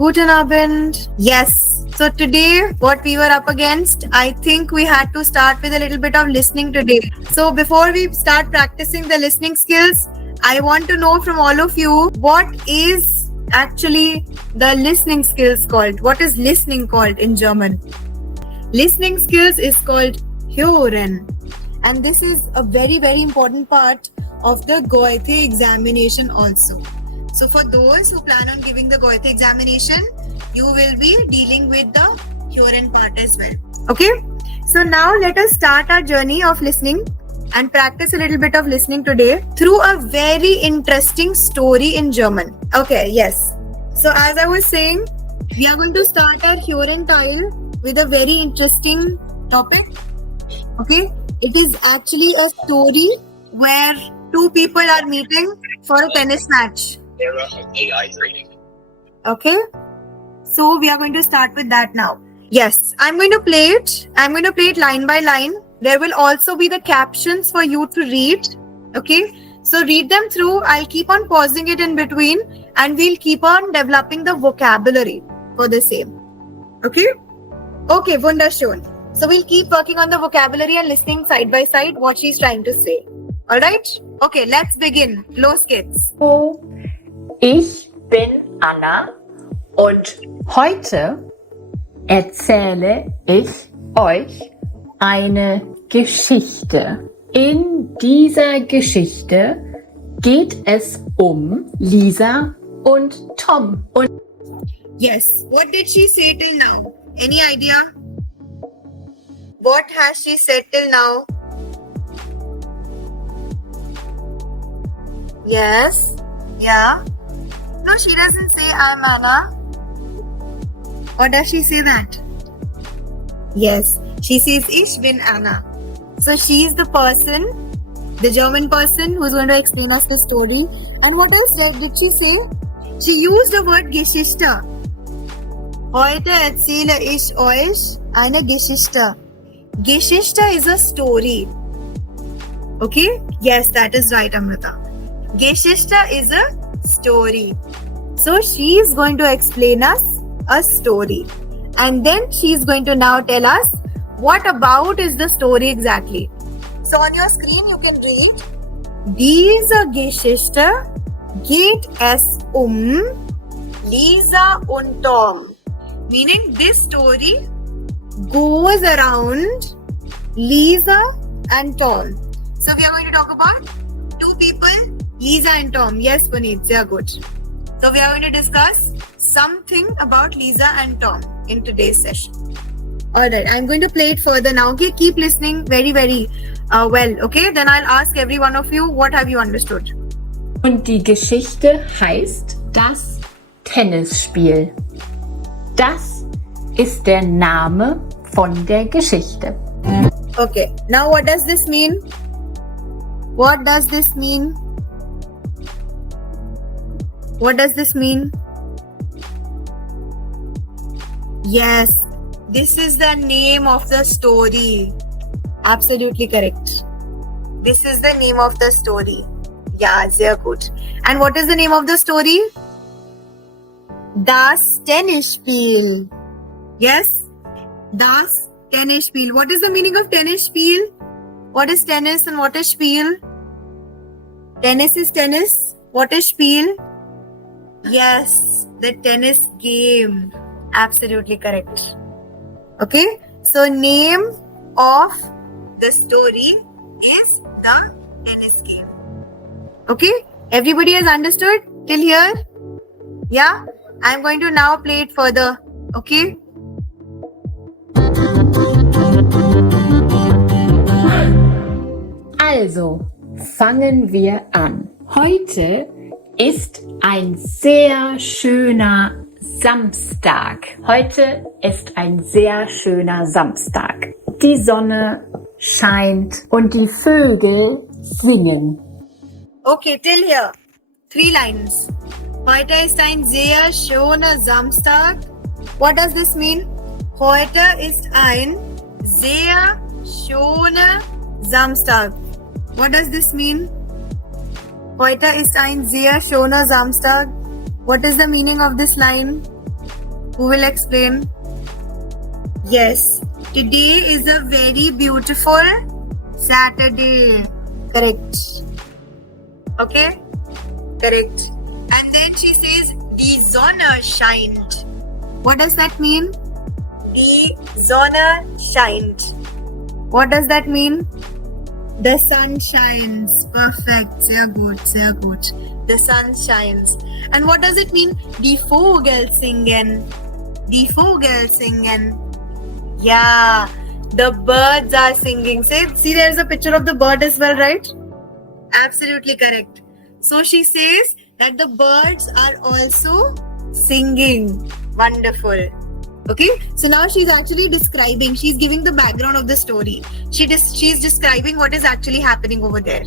Guten Abend. Yes. So today, what we were up against, I think we had to start with a little bit of listening today. So before we start practicing the listening skills, I want to know from all of you, what is actually the listening skills called? What is listening called in German? Listening skills is called Hören. And this is a very, very important part of the Goethe examination also. So for those who plan on giving the Goethe examination, you will be dealing with the Hören part as well. Okay? So now let us start our journey of listening and practice a little bit of listening today through a very interesting story in German. Okay, yes. So as I was saying, we are going to start our Hören Teil with a very interesting topic. Okay? It is actually a story where two people are meeting for a tennis match. Era of AI trading. Okay? So we are going to start with that now. Yes, I'm going to play it. I'm going to play it line by line. There will also be the captions for you to read. Okay? So read them through. I'll keep on pausing it in between and we'll keep on developing the vocabulary for the same. Okay? Okay, wunderschön. So we'll keep working on the vocabulary and listening side by side what she's trying to say. Alright? Okay, let's begin. Los geht's. Ich bin Anna und heute erzähle ich euch eine Geschichte. In dieser Geschichte geht es um Lisa und Tom. Und Yes. What did she say till now? Any idea? What has she said till now? Yes. Yeah. No, she doesn't say I'm Anna. Or does she say that? Yes. She says Ich bin Anna. So she is the person, the German person who's going to explain us the story. And what else did she say? She used the word Geschichte. Heute erzähle ich euch eine Geschichte. Geschichte is a story. Okay? Yes, that is right, Amrita. Geschichte is a story. So she is going to explain us a story. And then she is going to now tell us what about is the story exactly. So on your screen you can read, Diese Geschichte geht es Lisa und Tom. Meaning this story goes around Lisa and Tom. So we are going to talk about two people, Lisa and Tom. Yes, Puneet, they are good. So we are going to discuss something about Lisa and Tom in today's session. Alright, I'm going to play it further now. Okay, keep listening very, very well. Okay, then I'll ask every one of you, what have you understood? Und die Geschichte heißt Das Tennisspiel. Das ist der Name von der Geschichte. Okay, now what does this mean? What does this mean? What does this mean? Yes, this is the name of the story. Absolutely correct. This is the name of the story. Yeah, sehr gut. And what is the name of the story? Das Tennisspiel. Yes? Das Tennisspiel. What is the meaning of Tennisspiel? What is tennis and what is Spiel? Tennis is tennis. What is Spiel? Yes, the tennis game. Absolutely correct. Okay? So name of the story is the tennis game. Okay? Everybody has understood till here? Yeah? I'm going to now play it further. Okay? Also, fangen wir an. Heute ist ein sehr schöner Samstag. Heute ist ein sehr schöner Samstag. Die Sonne scheint und die Vögel singen. Okay, till here. 3 lines. Heute ist ein sehr schöner Samstag. What does this mean? Heute ist ein sehr schöner Samstag. What does this mean? Heute ist ein sehr schöner Samstag. What is the meaning of this line? Who will explain? Yes, today is a very beautiful Saturday. Correct. Okay? Correct. And then she says, die Sonne scheint. What does that mean? Die Sonne scheint. What does that mean? The sun shines. Perfect. Sehr gut, sehr gut. The sun shines. And what does it mean? Die Vogel singen. Die Vogel singen. Yeah, the birds are singing. See, there's a picture of the bird as well, right? Absolutely correct. So she says that the birds are also singing. Wonderful. Okay, so now she's actually describing, she's giving the background of the story. She's describing what is actually happening over there.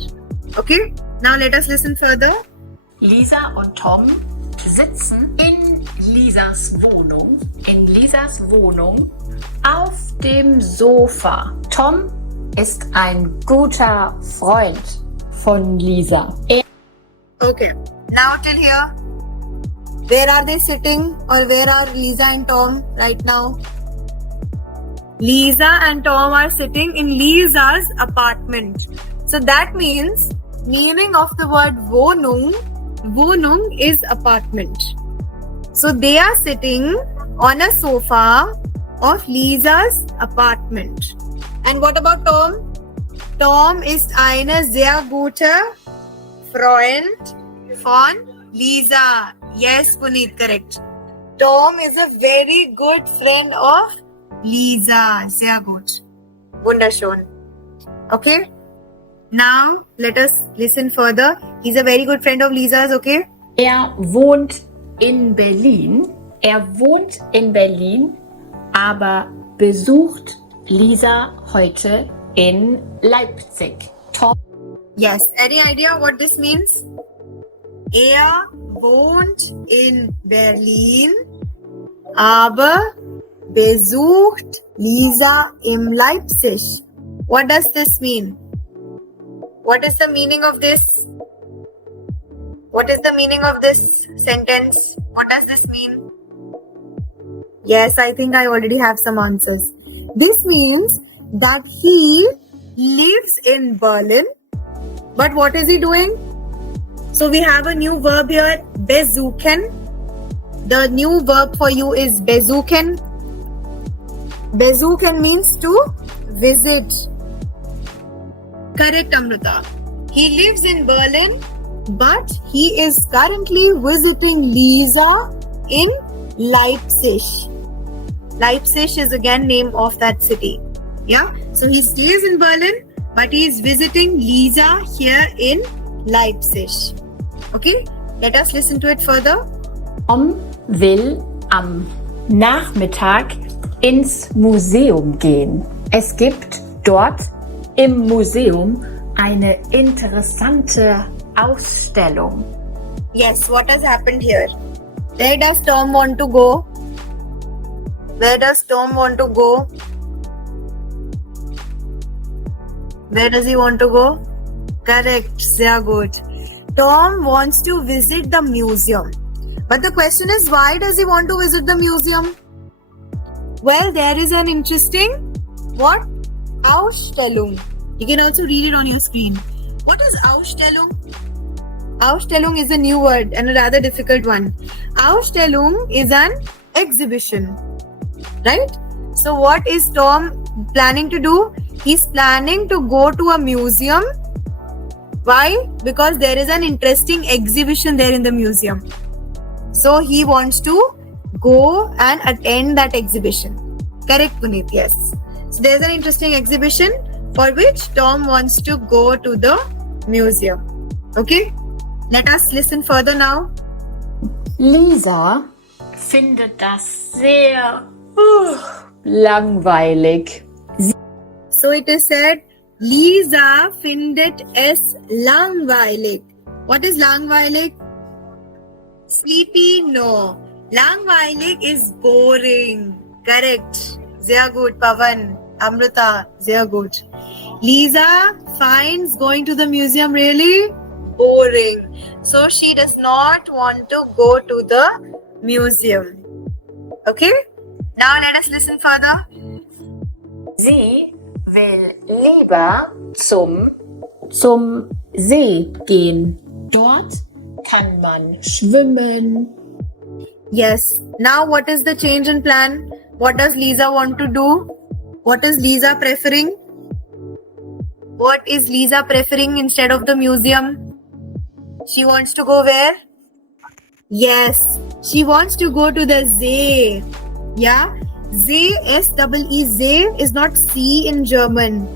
Okay, now let us listen further. Lisa und Tom sitzen in Lisas Wohnung, auf dem Sofa. Tom ist ein guter Freund von Lisa. Okay, now till here. Where are they sitting, or where are Lisa and Tom right now? Lisa and Tom are sitting in Lisa's apartment. So that means, meaning of the word Wohnung is apartment. So they are sitting on a sofa of Lisa's apartment. And what about Tom? Tom ist eine sehr gute Freund von Lisa. Yes, Puneet, correct. Tom is a very good friend of Lisa. Sehr gut. Wunderschön. Okay. Now, let us listen further. He's a very good friend of Lisa's, okay? Wohnt in Berlin, aber besucht Lisa heute in Leipzig. Tom. Yes. Any idea what this means? Wohnt in Berlin, aber besucht Lisa in Leipzig. What does this mean? What is the meaning of this? What is the meaning of this sentence? What does this mean? Yes, I think I already have some answers. This means that he lives in Berlin, but what is he doing? So we have a new verb here, besuchen. The new verb for you is besuchen. Besuchen means to visit. Correct, Amrita. He lives in Berlin, but he is currently visiting Lisa in Leipzig. Leipzig is again name of that city. Yeah. So he stays in Berlin, but he is visiting Lisa here in Leipzig. Okay, let us listen to it further. Tom will am Nachmittag ins Museum gehen. Es gibt dort im Museum eine interessante Ausstellung. Yes, what has happened here? Where does Tom want to go? Where does Tom want to go? Where does he want to go? Correct, sehr gut. Tom wants to visit the museum. But the question is, why does he want to visit the museum? Well, there is an interesting, what? Ausstellung. You can also read it on your screen. What is Ausstellung? Ausstellung is a new word and a rather difficult one. Ausstellung is an exhibition. Right? So what is Tom planning to do? He's planning to go to a museum. Why? Because there is an interesting exhibition there in the museum. So he wants to go and attend that exhibition. Correct, Puneet? Yes. So there's an interesting exhibition for which Tom wants to go to the museum. Okay? Let us listen further now. Lisa findet das sehr langweilig. So it is said, Lisa findet es langweilig. What is langweilig? Sleepy? No. Langweilig is boring. Correct. Sehr gut, Pavan. Amrita, sehr gut. Lisa finds going to the museum really boring. So she does not want to go to the museum. Okay? Now let us listen further. Sie will lieber zum See gehen. Dort kann man schwimmen. Yes. Now what is the change in plan? What does Lisa want to do? What is Lisa preferring? What is Lisa preferring instead of the museum? She wants to go where? Yes. She wants to go to the See. Yeah? See, S-E-E, See is not sea in German.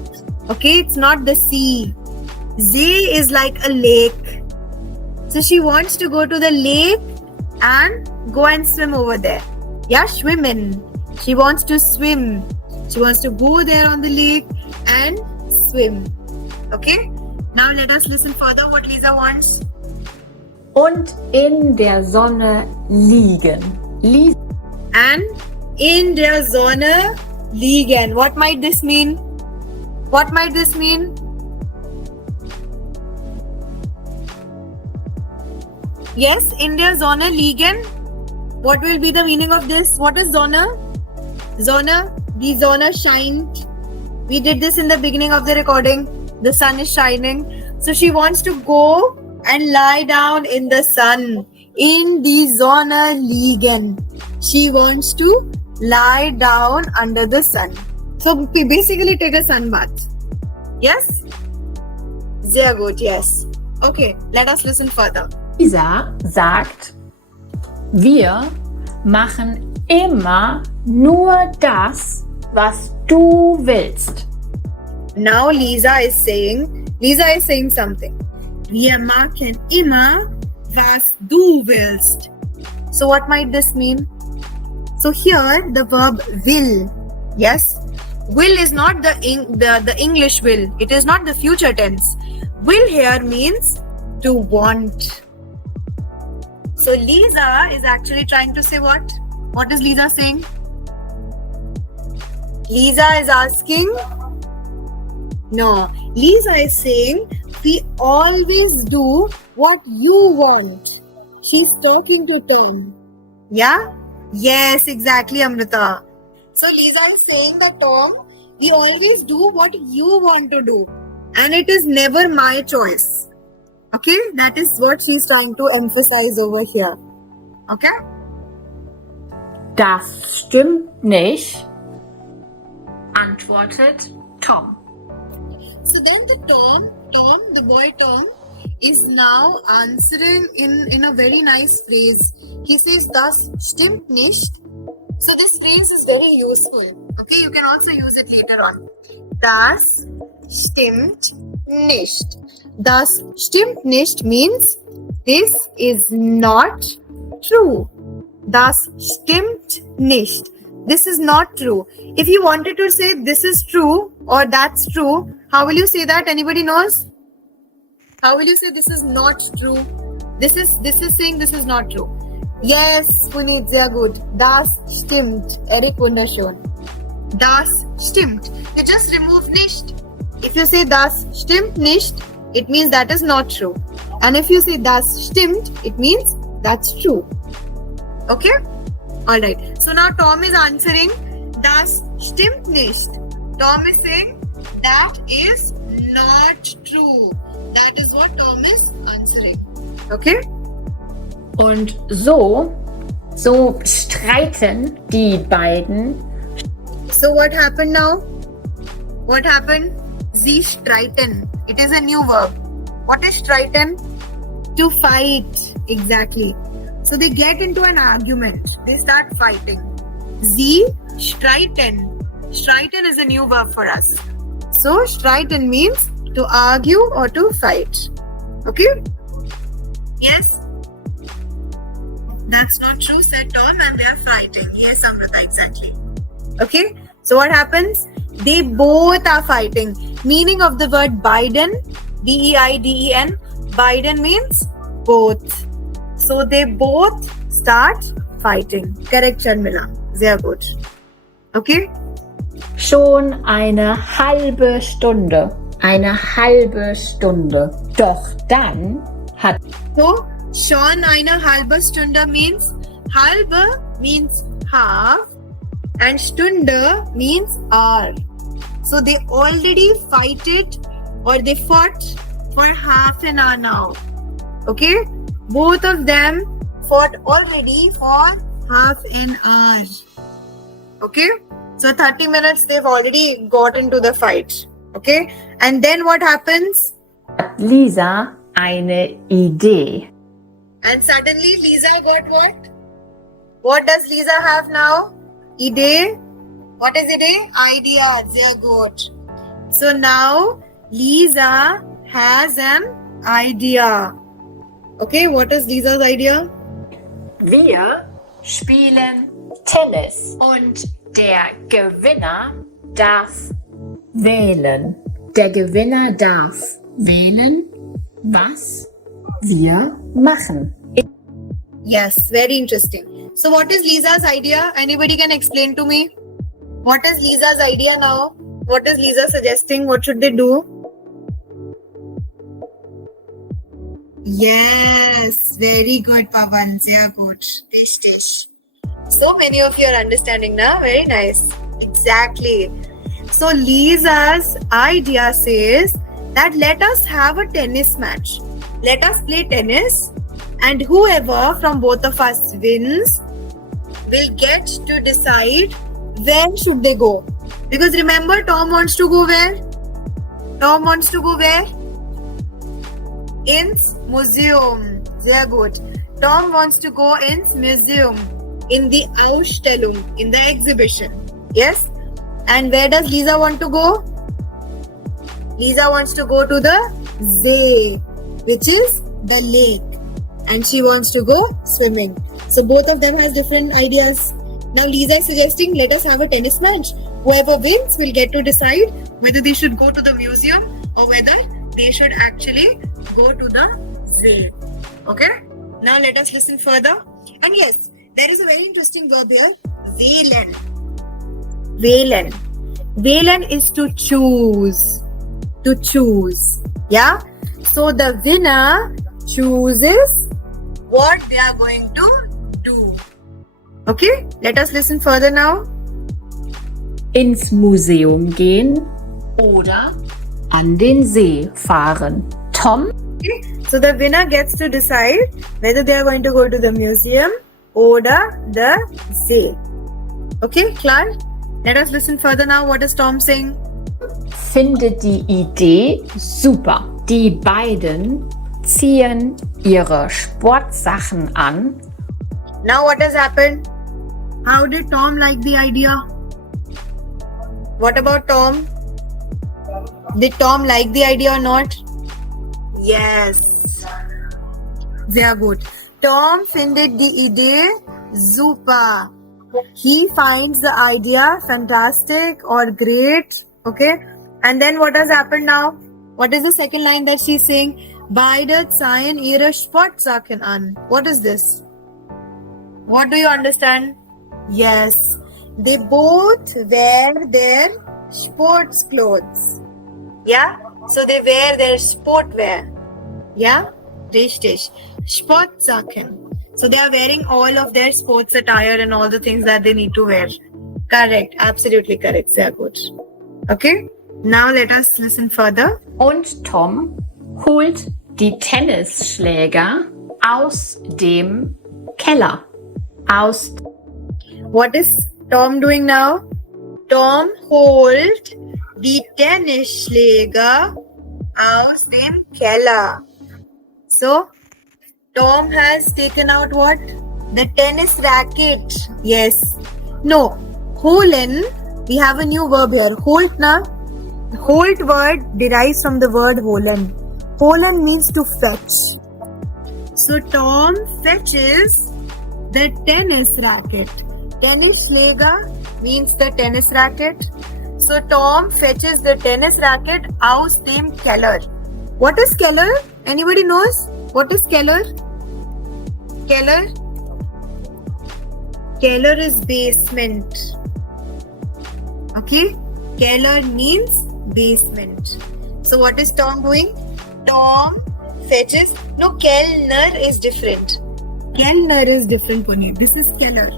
Okay? It's not the sea. See is like a lake. So she wants to go to the lake and go and swim over there. Yeah, schwimmen. She wants to swim. She wants to go there on the lake and swim. Okay? Now let us listen further what Lisa wants. Und in der Sonne liegen. And in der Sonne liegen. What might this mean? What might this mean? Yes, in der Sonne liegen. What will be the meaning of this? What is Sonne? Sonne, die Sonne scheint. We did this in the beginning of the recording. The sun is shining. So she wants to go and lie down in the sun. In die Sonne liegen. She wants to lie down under the sun. So basically take a sun bath. Yes? Sehr gut, yes. Okay, let us listen further. Lisa sagt, wir machen immer nur das, was du willst. Now Lisa is saying something. Wir machen immer, was du willst. So what might this mean? So here the verb will. Yes? Will is not the English will. It is not the future tense. Will here means to want. So Lisa is actually trying to say what? What is Lisa saying? Lisa is asking. No, Lisa is saying we always do what you want. She's talking to Tom. Yeah? Yes, exactly, Amrita. So Lisa is saying that Tom, we always do what you want to do. And it is never my choice. Okay? That is what she's trying to emphasize over here. Okay? Das stimmt nicht, antwortet Tom. So then the boy Tom, is now answering in a very nice phrase. He says, das stimmt nicht. So this phrase is very useful. Okay, you can also use it later on. Das stimmt nicht. Das stimmt nicht means this is not true. Das stimmt nicht. This is not true. If you wanted to say this is true or that's true, how will you say that? Anybody knows? How will you say this is not true? This is saying this is not true. Yes, Puneet, sehr gut. Das stimmt. Eric wunderschön. Das stimmt. You just remove nicht. If you say das stimmt nicht, it means that is not true. And if you say das stimmt, it means that's true. Okay? Alright. So now Tom is answering das stimmt nicht. Tom is saying that is not true. That is what Tom is answering. Okay? Und so streiten die beiden. So what happened now? What happened? Sie streiten. It is a new verb. What is streiten? To fight. Exactly. So they get into an argument. They start fighting. Sie streiten. Streiten is a new verb for us. So streiten means to argue or to fight. Okay? Yes? That's not true, said Tom, and they are fighting. Yes, Amrita, exactly. Okay? So what happens? They both are fighting. Meaning of the word Biden, B-E-I-D-E-N, Biden means both. So they both start fighting. Correct, Sharmila. Sehr gut. Okay? Schon eine halbe Stunde. Eine halbe Stunde. Doch dann hat... So, schon eine halbe Stunde means halbe means half and Stunde means hour. So they already they fought for half an hour now. Okay? Both of them fought already for half an hour. Okay? So 30 minutes they've already got into the fight. Okay? And then what happens? Hat Lisa eine Idee. And suddenly Lisa got what? What does Lisa have now? Idee. What is Idee? Idea. Sehr gut. So now Lisa has an idea. Okay, what is Lisa's idea? Wir spielen Tennis und der Gewinner darf wählen. Der Gewinner darf wählen, was wir machen. Yes, very interesting. So what is Lisa's idea? Anybody can explain to me? What is Lisa's idea now? What is Lisa suggesting? What should they do? Yes, very good, Pavan. Sehr gut. Richtig. So many of you are understanding now. Very nice. Exactly. So Lisa's idea says that let us have a tennis match. Let us play tennis, and whoever from both of us wins will get to decide when should they go. Because remember, Tom wants to go where? Tom wants to go where? Ins Museum. Sehr gut. Tom wants to go ins Museum, in the Ausstellung, in the exhibition. Yes? And where does Lisa want to go? Lisa wants to go to the See, which is the lake. And she wants to go swimming. So both of them has different ideas. Now Lisa is suggesting let us have a tennis match. Whoever wins will get to decide whether they should go to the museum or whether they should actually go to the See. Okay? Now let us listen further. And yes, there is a very interesting verb here. Wählen. Wählen. Wählen is to choose. To choose. Yeah? So the winner chooses what they are going to do. Okay? Let us listen further now. Ins Museum gehen oder an den See fahren. Tom? Okay? So the winner gets to decide whether they are going to go to the museum or the See. Okay, klar? Let us listen further now. What is Tom saying? Findet die Idee super. Die beiden ziehen ihre Sportsachen an. Now what has happened? How did Tom like the idea? What about Tom? Did Tom like the idea or not? Yes. Sehr gut. Tom findet die Idee super. He finds the idea fantastic or great. Okay. And then what has happened now? What is the second line that she's saying? Beide ziehen ihre Sportsachen an. What is this? What do you understand? Yes. They both wear their sports clothes. Yeah? So they wear their sportwear. Yeah? Richtig. Sportsachen. So they are wearing all of their sports attire and all the things that they need to wear. Correct. Absolutely correct. Sehr gut. Okay? Now let us listen further. Und Tom holt die Tennisschläger aus dem Keller. What is Tom doing now? Tom holt die Tennisschläger aus dem Keller. So, Tom has taken out what? The tennis racket. Yes. No. Holen. We have a new verb here. Holt na. Holt word derives from the word holen. Holen means to fetch. So Tom fetches the tennis racket. Tennisschläger means the tennis racket. So Tom fetches the tennis racket aus dem Keller. What is Keller? Anybody knows? What is Keller? Keller? Keller is basement. Okay? Keller means basement. So what is Tom doing? Tom fetches. No, Kellner is different. Kellner is different, Puneet. This is Keller.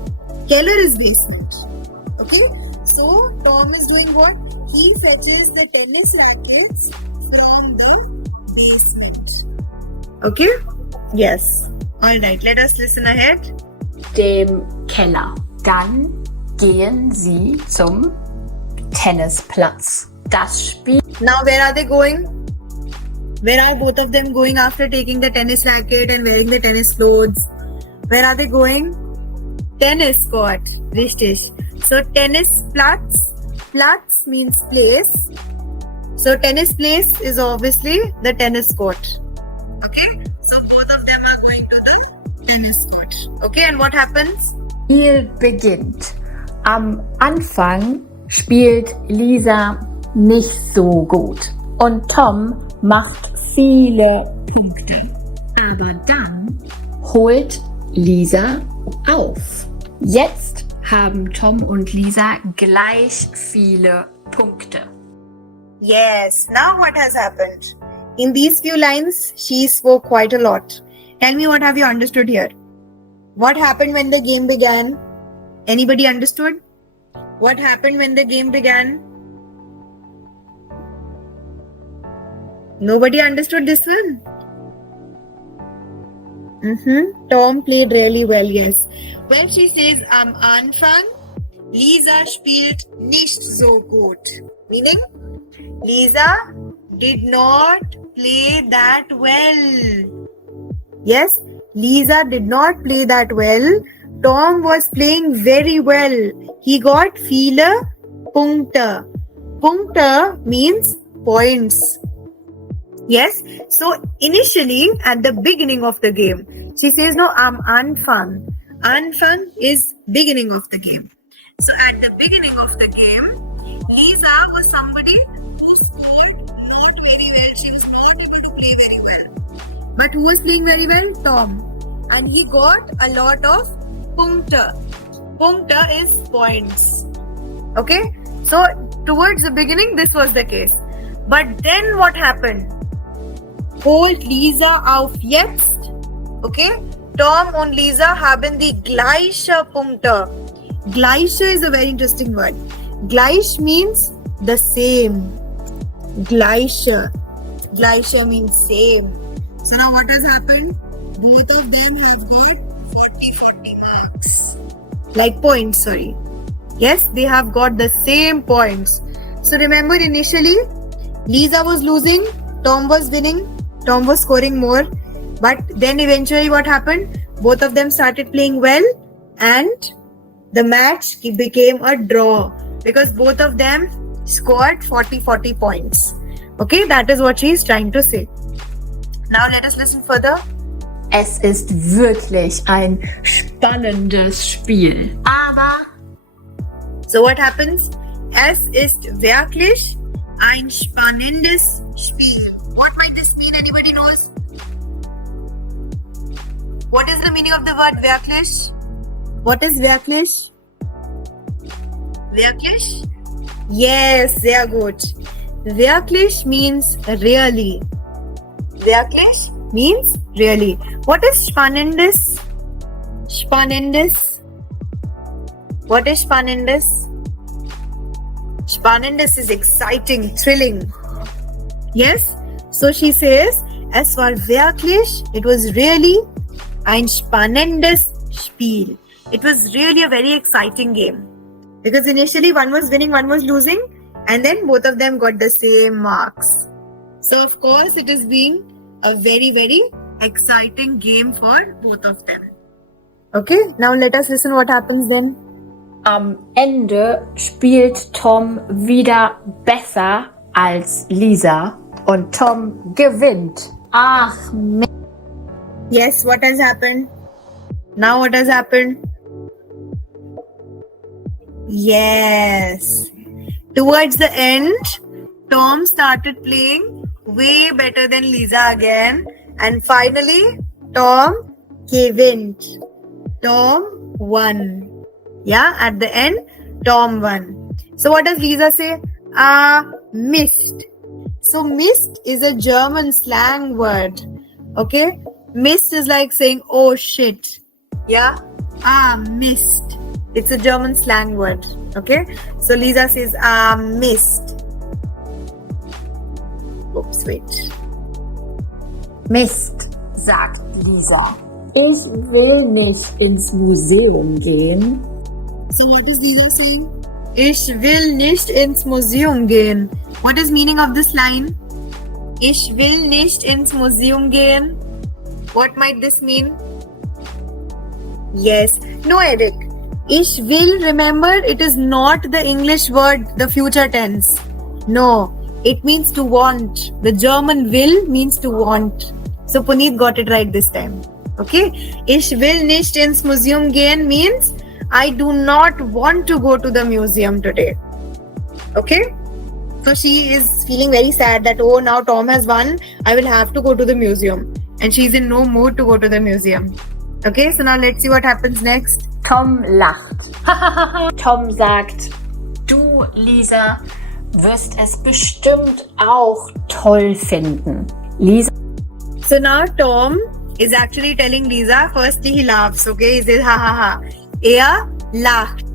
Keller is basement. Okay, so Tom is doing what? He fetches the tennis rackets from the basement. Okay? Yes. Alright, let us listen ahead. Dem Keller. Dann gehen sie zum Tennisplatz. Das Spiel Now, where are they going? Where are both of them going after taking the tennis racket and wearing the tennis clothes? Where are they going? Tennis court. Richtig. So, tennis platz. Platz means place. So, tennis place is obviously the tennis court. Okay? So, both of them are going to the tennis court. Okay, and what happens? beginnt. Am Anfang spielt Lisa nicht so gut und Tom macht viele Punkte. Aber dann holt Lisa auf. Jetzt haben Tom und Lisa gleich viele Punkte. Yes, now what has happened? In these few lines, she spoke quite a lot. Tell me, what have you understood here? What happened when the game began? Anybody understood? What happened when the game began? Nobody understood this one? Tom played really well, yes. When she says am Anfang, Lisa spielt nicht so gut. Meaning, Lisa did not play that well. Yes, Lisa did not play that well. Tom was playing very well. He got viele Punkte. Punkte means points. Yes, so initially at the beginning of the game, she says no, am Anfang. Anfang is beginning of the game. So at the beginning of the game, Lisa was somebody who scored not very well. She was not able to play very well. But who was playing very well? Tom. And he got a lot of Punkte. Punkte is points. Okay? So towards the beginning, this was the case. But then what happened? Holt Lisa auf jetzt. Okay? Tom und Lisa haben die gleiche Punkte. Gleiche is a very interesting word. Gleich means the same. Gleiche. Gleiche means same. So now what has happened? Both of them have got 40 marks. Like points, sorry. Yes, they have got the same points. So remember, initially, Lisa was losing, Tom was winning, Tom was scoring more. But then eventually what happened? Both of them started playing well and the match became a draw because both of them scored 40 points. Okay, that is what she is trying to say. Now let us listen further. Es ist wirklich ein spannendes Spiel. Aber So what happens? Es ist wirklich ein spannendes Spiel. What might this mean? Anybody knows? What is the meaning of the word wirklich? What is wirklich? Wirklich? Yes, sehr gut. Wirklich means really. Wirklich means really. What is spannendes? Spannendes. What is spannendes? Spannendes is exciting, thrilling. Yes? So she says, es war wirklich, it was really ein spannendes Spiel. It was really a very exciting game. Because initially one was winning, one was losing, and then both of them got the same marks. So of course it is being a very, very exciting game for both of them. Okay, now let us listen what happens then. am Ende spielt Tom wieder besser als Lisa und Tom gewinnt. Ach, Yes, what has happened? Now what has happened? Yes. Towards the end, Tom started playing way better than Lisa again. And finally, Tom gewinnt. Tom won. Yeah, at the end, Tom won. So what does Lisa say? Mist. So mist is a German slang word. Okay? Mist is like saying, oh shit. Yeah? Mist. It's a German slang word. Okay. So Lisa says, Mist. Oops, wait. Mist, sagt Lisa. Ich will nicht ins Museum gehen. So what is Lisa saying? Ich will nicht ins Museum gehen. What is meaning of this line? Ich will nicht ins Museum gehen. What might this mean? Yes. No, Eric. Ich will, remember, it is not the English word, the future tense. No. It means to want. The German will means to want. So Puneet got it right this time. Okay. Ich will nicht ins Museum gehen means I do not want to go to the museum today. Okay. So she is feeling very sad that, oh, now Tom has won. I will have to go to the museum. And she's in no mood to go to the museum. Okay, so now let's see what happens next. Tom lacht. Tom sagt, du, Lisa, wirst es bestimmt auch toll finden. Lisa. So now Tom is actually telling Lisa, firstly he laughs, okay? He says, ha ha ha. Er lacht.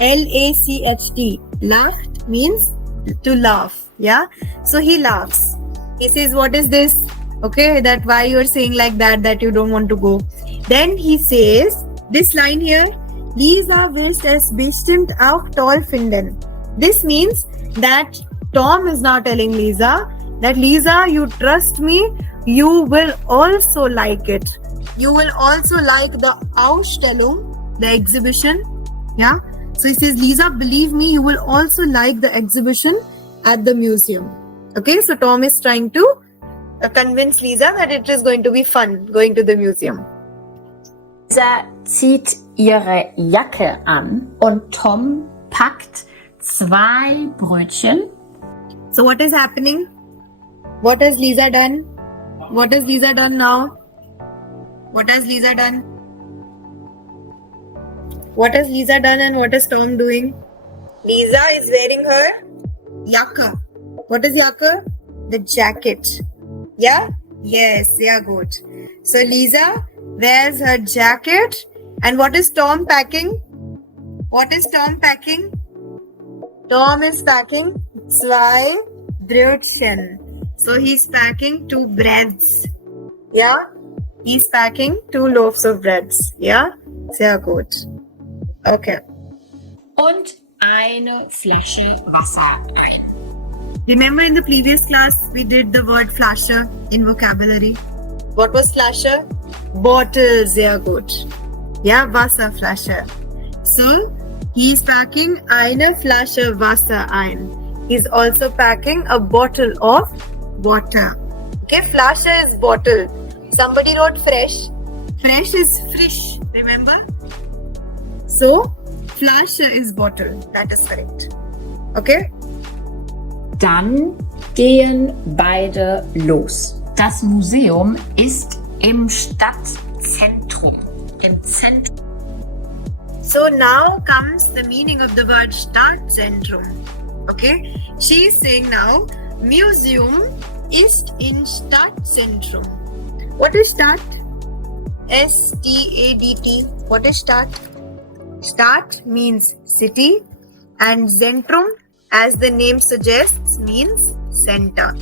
L-A-C-H-T. Lacht means to laugh, yeah? So he laughs. He says, what is this? Okay, that why you are saying like that you don't want to go. Then he says, this line here, Lisa wirst es bestimmt auch toll finden. This means that Tom is now telling Lisa that Lisa, you trust me, you will also like it. You will also like the Ausstellung, the exhibition. Yeah. So he says, Lisa, believe me, you will also like the exhibition at the museum. Okay. So Tom is trying to convince Lisa that it is going to be fun going to the museum. Lisa zieht ihre Jacke an und Tom packt 2 Brötchen. So what is happening? What has Lisa done? What has Lisa done now? What has Lisa done? What has Lisa done and what is Tom doing? Lisa is wearing her Jacke. What is Jacke? The jacket. Yeah? Yes, yeah, good. So Lisa wears her jacket. And what is Tom packing? What is Tom packing? Tom is packing 2 Brötchen. So he's packing 2 breads. Yeah? He's packing 2 loaves of breads. Yeah? Sehr gut. Okay. Und eine Flasche Wasser ein. Remember in the previous class, we did the word Flasche in vocabulary. What was Flasche? Bottle, sehr gut. Yeah, Wasserflasche. So, he's packing eine Flasche Wasser ein. He's also packing a bottle of water. Okay, Flasche is bottle. Somebody wrote fresh. Fresh is frisch, remember? So, Flasche is bottle. That is correct. Okay? Dann gehen beide los. Das Museum ist im Stadtzentrum. Im Zentrum. So now comes the meaning of the word Stadtzentrum. Okay? She is saying now, Museum ist in Stadtzentrum. What is Stadt? S-T-A-D-T. What is Stadt? Stadt means city and Zentrum, as the name suggests, means center.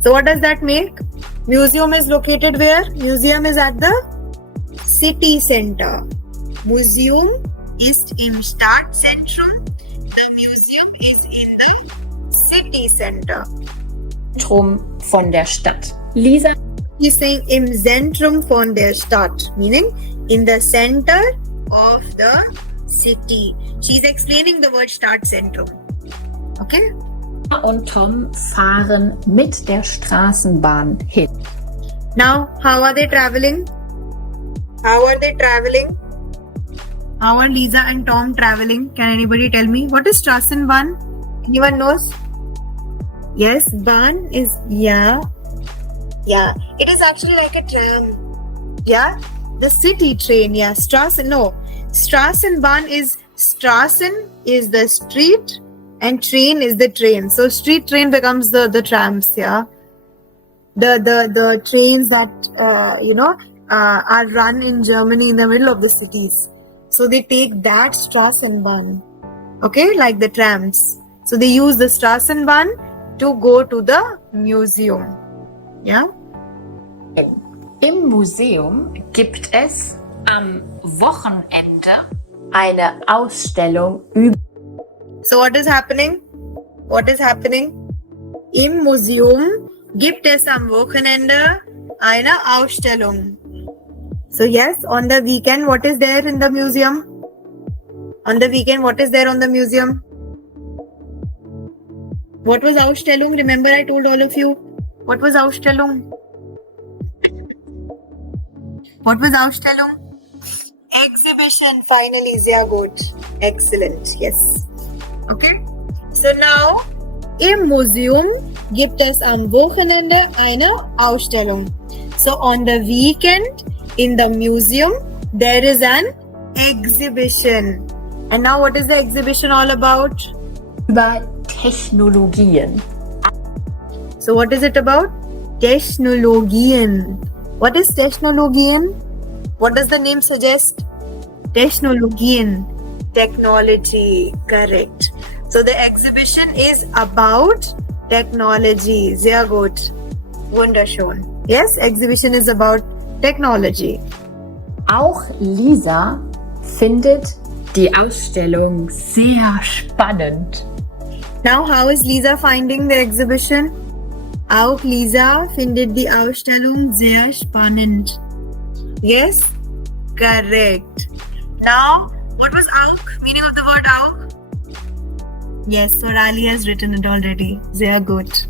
So what does that make? Museum is located where? Museum is at the city center. Museum ist im Stadtzentrum. The museum is in the city center. Zentrum von der Stadt. Lisa. He's saying im Zentrum von der Stadt, meaning in the center of the city. She's explaining the word Stadtzentrum. Okay? Und Tom fahren mit der Straßenbahn hin. Now, how are they traveling? How are they traveling? How are Lisa and Tom traveling? Can anybody tell me? What is Straßenbahn? Anyone knows? Yes, Bahn is, yeah. Yeah, it is actually like a tram. Yeah, the city train. Yeah, Straßenbahn is, Straßen is the street and train is the train. So street train becomes the trams. Yeah, the trains that are run in Germany in the middle of the cities. So they take that Straßenbahn. Okay, like the trams. So they use the Straßenbahn to go to the museum. Yeah? Im Museum gibt es am Wochenende eine Ausstellung über So what is happening? What is happening? Im Museum gibt es am Wochenende eine Ausstellung. So yes, on the weekend, what is there in the museum? On the weekend, what is there on the museum? What was Ausstellung? Remember I told all of you? What was Ausstellung? What was Ausstellung? Exhibition, finally, sehr gut. Excellent, yes. Okay, so now, im Museum gibt es am Wochenende eine Ausstellung. So on the weekend, in the museum, there is an exhibition. And now what is the exhibition all about? über Technologien. So what is it about? Technologien. What is Technologien? What does the name suggest? Technologien. Technology. Correct. So the exhibition is about technology. Sehr gut. Wunderschön. Yes, exhibition is about technology. Auch Lisa findet die Ausstellung sehr spannend. Now, how is Lisa finding the exhibition? Auch Lisa findet die Ausstellung sehr spannend. Yes? Correct. Now, what was auch? Meaning of the word auch? Yes, Sorali has written it already. Sehr gut.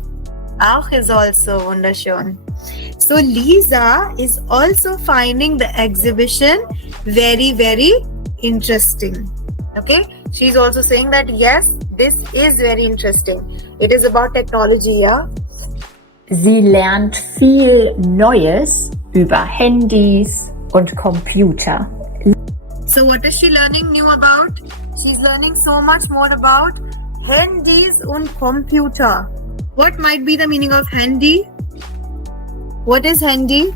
Auch is also wunderschön. So, Lisa is also finding the exhibition very, very interesting. Okay? She's also saying that yes, this is very interesting. It is about technology, yeah? Sie lernt viel Neues über Handys und Computer. So what is she learning new about? She's learning so much more about handys und Computer. What might be the meaning of handy? What is handy?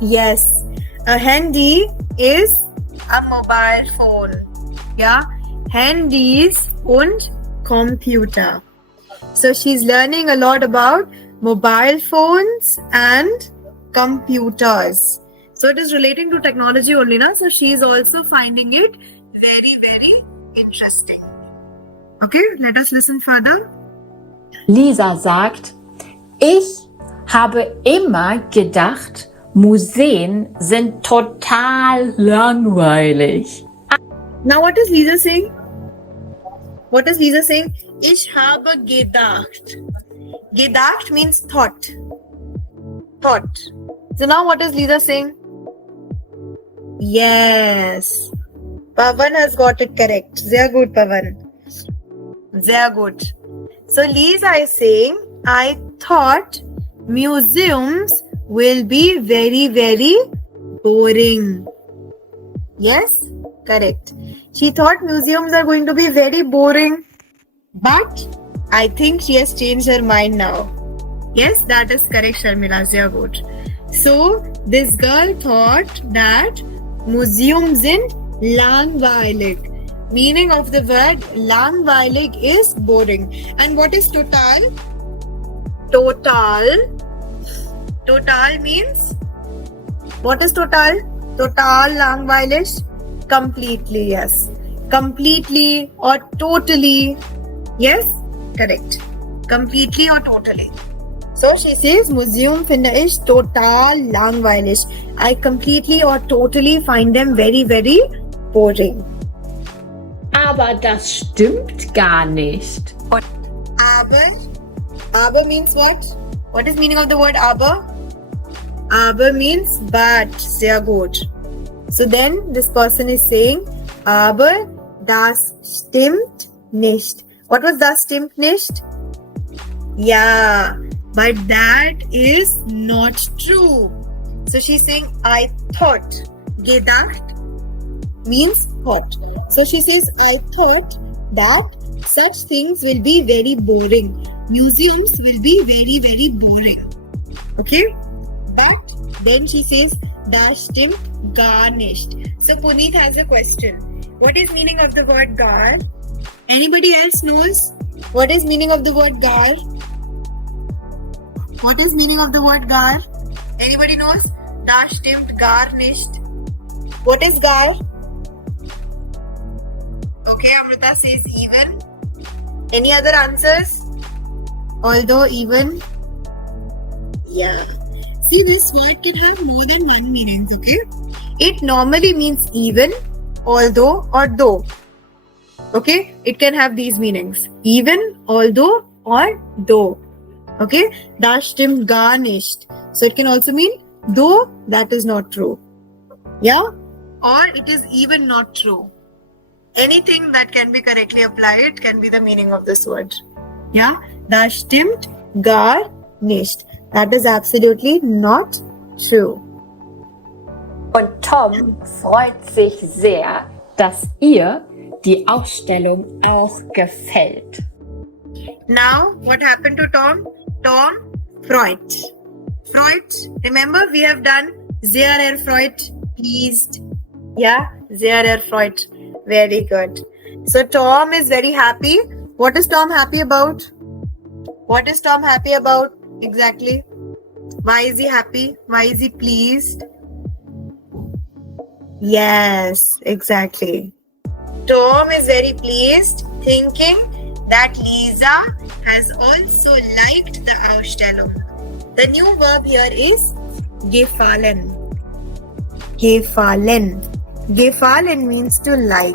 Yes, a handy is a mobile phone. Yeah, handys und Computer. So she's learning a lot about mobile phones and computers. So it is relating to technology only, na? So she is also finding it very, very interesting. Okay, let us listen further. Lisa sagt, ich habe immer gedacht, Museen sind total langweilig. Now what is Lisa saying? What is Lisa saying? Ich habe gedacht. Gedacht means thought. Thought. So now what is Lisa saying? Yes. Pavan has got it correct. Sehr gut, Pavan. Sehr gut. So Lisa is saying, I thought museums will be very, very boring. Yes? Correct. She thought museums are going to be very boring. But I think she has changed her mind now. Yes, that is correct, Sharmila. Sehr gut. So, this girl thought that Museums sind langweilig. Meaning of the word langweilig is boring. And what is total? Total. Total means? What is total? Total langweilig? Completely, yes. Completely or totally. Yes? Correct. Completely or totally. So she says, Museum finde ich total langweilig. I completely or totally find them very, very boring. Aber das stimmt gar nicht. Aber means what? What is meaning of the word aber? Aber means but. Sehr gut. So then this person is saying, aber das stimmt nicht. What was das stimmt nicht? Yeah, but that is not true. So she's saying, I thought. Gedacht means thought. So she says, I thought that such things will be very boring. Museums will be very, very boring. Okay? But then she says, dash stimmt, garnished. So Puneet has a question. What is meaning of the word gar? Anybody else knows? What is meaning of the word gar? What is meaning of the word gar? Anybody knows? Dash stimmt, garnished. What is gar? Okay, Amrita says even. Any other answers? Although, even. Yeah. See, this word can have more than one meaning, okay? It normally means even, although, or though. Okay? It can have these meanings. Even, although, or though. Okay? Das stimmt gar nicht. So it can also mean though that is not true. Yeah? Or it is even not true. Anything that can be correctly applied can be the meaning of this word. Yeah? Das stimmt gar nicht. That is absolutely not true. Und Tom freut sich sehr, dass ihr die Ausstellung auch gefällt. Now, what happened to Tom? Tom freut. Freut. Remember, we have done sehr erfreut, pleased. Yeah, sehr erfreut. Very good. So Tom is very happy. What is Tom happy about? What is Tom happy about exactly? Why is he happy? Why is he pleased? Yes, exactly. Tom is very pleased, thinking that Lisa has also liked the Ausstellung. The new verb here is gefallen. Gefallen. Gefallen means to like.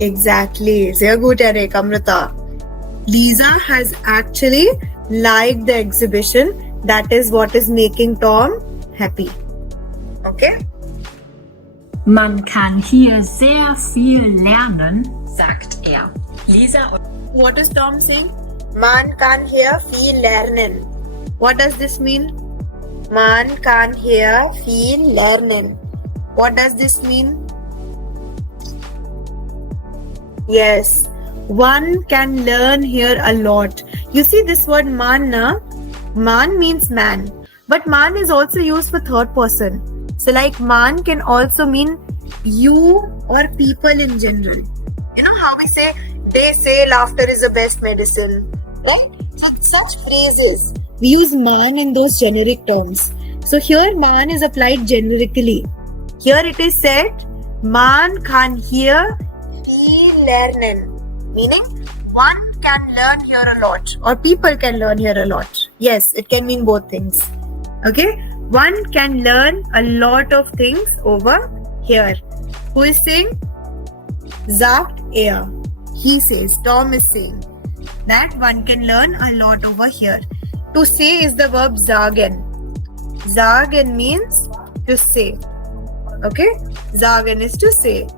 Exactly. Sehr gut, Eric, Amrita. Lisa has actually liked the exhibition. That is what is making Tom happy. Okay? Man kann hier sehr viel lernen, sagt er. Lisa und What is Tom saying? Man kann hier viel lernen. What does this mean? Man kann hier viel lernen. What does this mean? Yes, one can learn here a lot. You see this word man, na? Man means man. But man is also used for third person. So like man can also mean you or people in general. You know how we say, they say laughter is the best medicine. Right? So such phrases, we use man in those generic terms. So here man is applied generically. Here it is said, man kann hier viel lernen. Meaning, one can learn here a lot. Or people can learn here a lot. Yes, it can mean both things. Okay? One can learn a lot of things over here. Who is saying? Sagt er. He says, Tom is saying that one can learn a lot over here. To say is the verb sagen. Sagen means to say. Okay? Sagen is to say.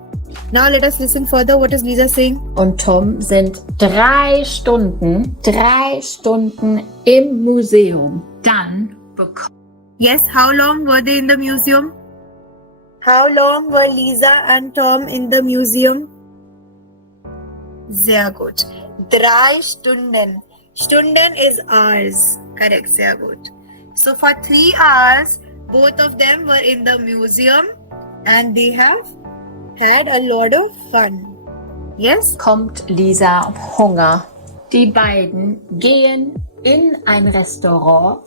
Now let us listen further. What is Lisa saying? und Tom sind 3 Stunden im Museum. Dann bekommt Yes, how long were they in the museum? How long were Lisa and Tom in the museum? Sehr gut. 3 Stunden. Stunden is hours. Correct, sehr gut. So for 3 hours, both of them were in the museum and they have had a lot of fun. Yes? kommt Lisa Hunger. Die beiden gehen in ein Restaurant.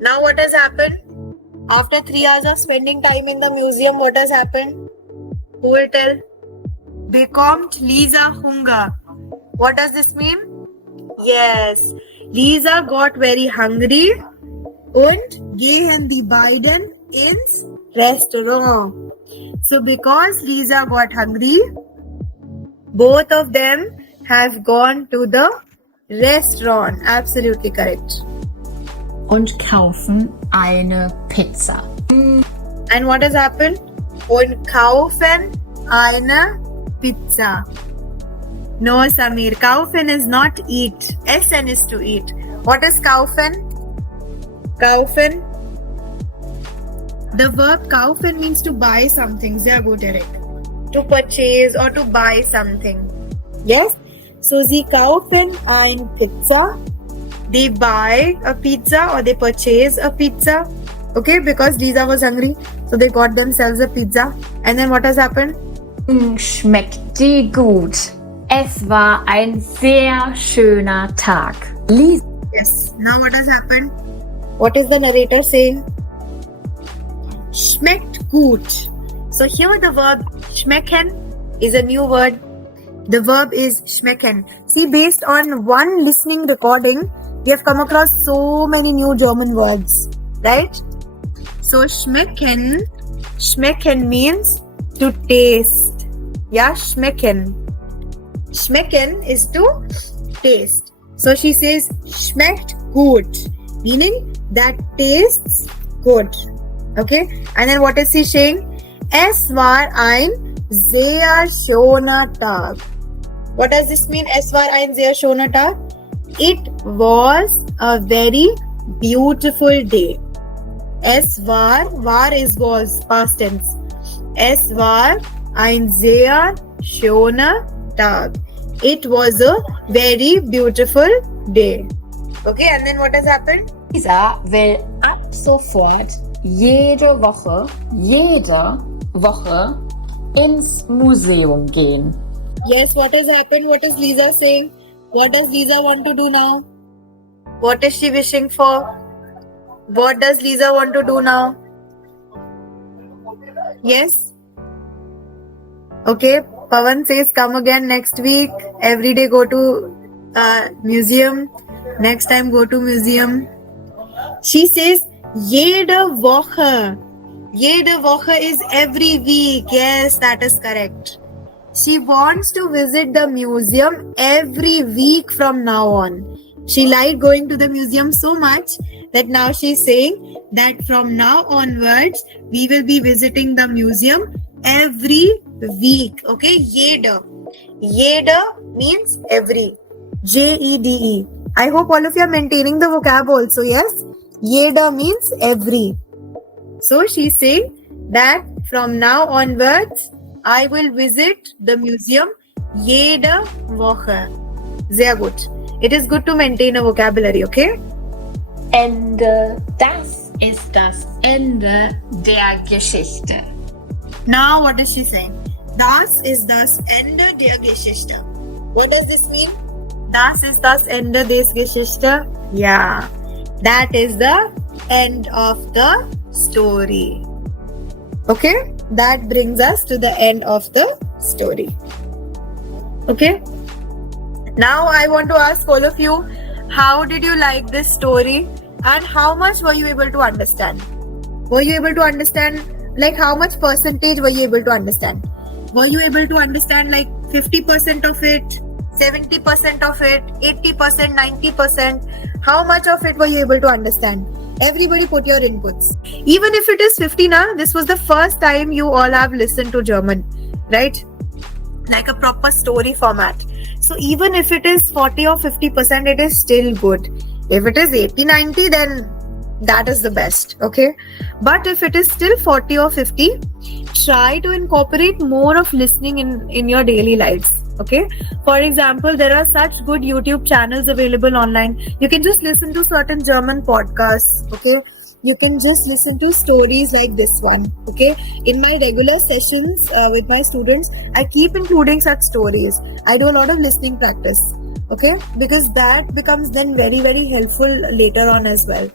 Now what has happened? After 3 hours of spending time in the museum, what has happened? Who will tell? Bekommt Lisa Hunger. What does this mean? Yes, Lisa got very hungry und gehen die beiden ins Restaurant. So because Lisa got hungry, both of them have gone to the restaurant. Absolutely correct. Und kaufen eine Pizza. And what has happened? Und kaufen eine Pizza. No, Samir. Kaufen is not eat. Essen is to eat. What is kaufen? Kaufen. The verb kaufen means to buy something. Sehr gut, Eric. To purchase or to buy something. Yes? So, sie kaufen ein Pizza. They buy a pizza or they purchase a pizza. Okay, because Lisa was hungry, so they got themselves a pizza. And then what has happened? Schmeckt dir gut. Es war ein sehr schöner Tag. Lisa. Yes. Now what has happened? What is the narrator saying? Schmeckt gut. So here the verb schmecken is a new word. The verb is schmecken. See, based on one listening recording, we have come across so many new German words, right? So schmecken means to taste. Yeah, schmecken. Schmecken is to taste. So she says schmeckt gut, meaning that tastes good. Okay, and then what is she saying? Es war ein sehr schöner Tag. What does this mean? Es war ein sehr schöner Tag. It was a very beautiful day. Es war is was, past tense. Es war ein sehr schöner Tag. It was a very beautiful day. Okay, and then what has happened? Lisa will ab sofort jede Woche ins Museum gehen. Yes, what has happened? What is Lisa saying? What does Lisa want to do now? What is she wishing for? What does Lisa want to do now? Yes? Okay, Pawan says come again next week. Every day go to museum. Next time go to museum. She says jede Woche. Jede Woche is every week. Yes, that is correct. She wants to visit the museum every week from now on. She liked going to the museum so much that now she's saying that from now onwards, we will be visiting the museum every week. Okay, jede. Jede means every. Jede. I hope all of you are maintaining the vocab also, yes? Jede means every. So she's saying that from now onwards, I will visit the museum jede Woche. Sehr gut. It is good to maintain a vocabulary, okay? Ende. Das ist das Ende der Geschichte. Now what is she saying? Das ist das Ende der Geschichte. What does this mean? Das ist das Ende des Geschichte. Yeah. That is the end of the story. Okay? That brings us to the end of the story. Okay? Now I want to ask all of you, how did you like this story and how much were you able to understand? Were you able to understand, like how much percentage were you able to understand? Were you able to understand like 50% of it, 70% of it, 80%, 90%? How much of it were you able to understand? Everybody put your inputs. Even if it is 50 now, this was the first time you all have listened to German, right? Like a proper story format. So even if it is 40 or 50%, it is still good. If it is 80, 90, then that is the best, okay? But if it is still 40 or 50, try to incorporate more of listening in your daily lives, okay? For example, there are such good YouTube channels available online. You can just listen to certain German podcasts, okay? You can just listen to stories like this one, okay? In my regular sessions with my students, I keep including such stories. I do a lot of listening practice, okay? Because that becomes then very, very helpful later on as well,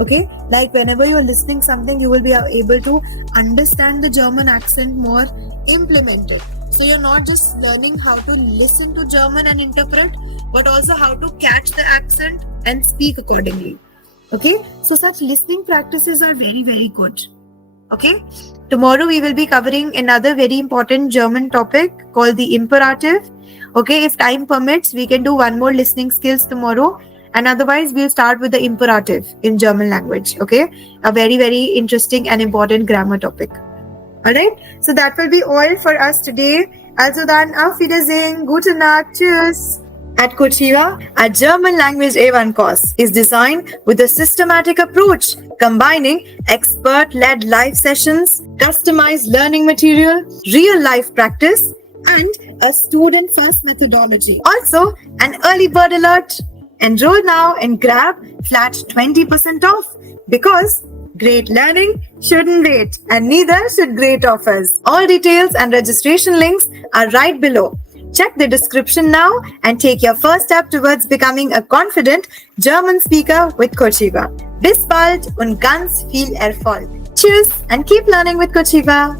okay? Like whenever you're listening something, you will be able to understand the German accent more, implement it. So you're not just learning how to listen to German and interpret, but also how to catch the accent and speak accordingly. Okay, so such listening practices are very, very good. Okay, tomorrow we will be covering another very important German topic called the imperative. Okay, if time permits, we can do one more listening skills tomorrow, and otherwise we'll start with the imperative in German language. Okay, a very, very interesting and important grammar topic. Alright, so that will be all for us today. Also dann, auf Wiedersehen, gute Nacht, tschüss. At Coacheva, our German language A1 course is designed with a systematic approach, combining expert-led live sessions, customized learning material, real-life practice, and a student-first methodology. Also, an early bird alert. Enroll now and grab flat 20% off because Great learning shouldn't wait, and neither should great offers. All details and registration links are right below. Check the description now and take your first step towards becoming a confident German speaker with Kochiva. Bis bald und ganz viel Erfolg. Tschüss and keep learning with Kochiva.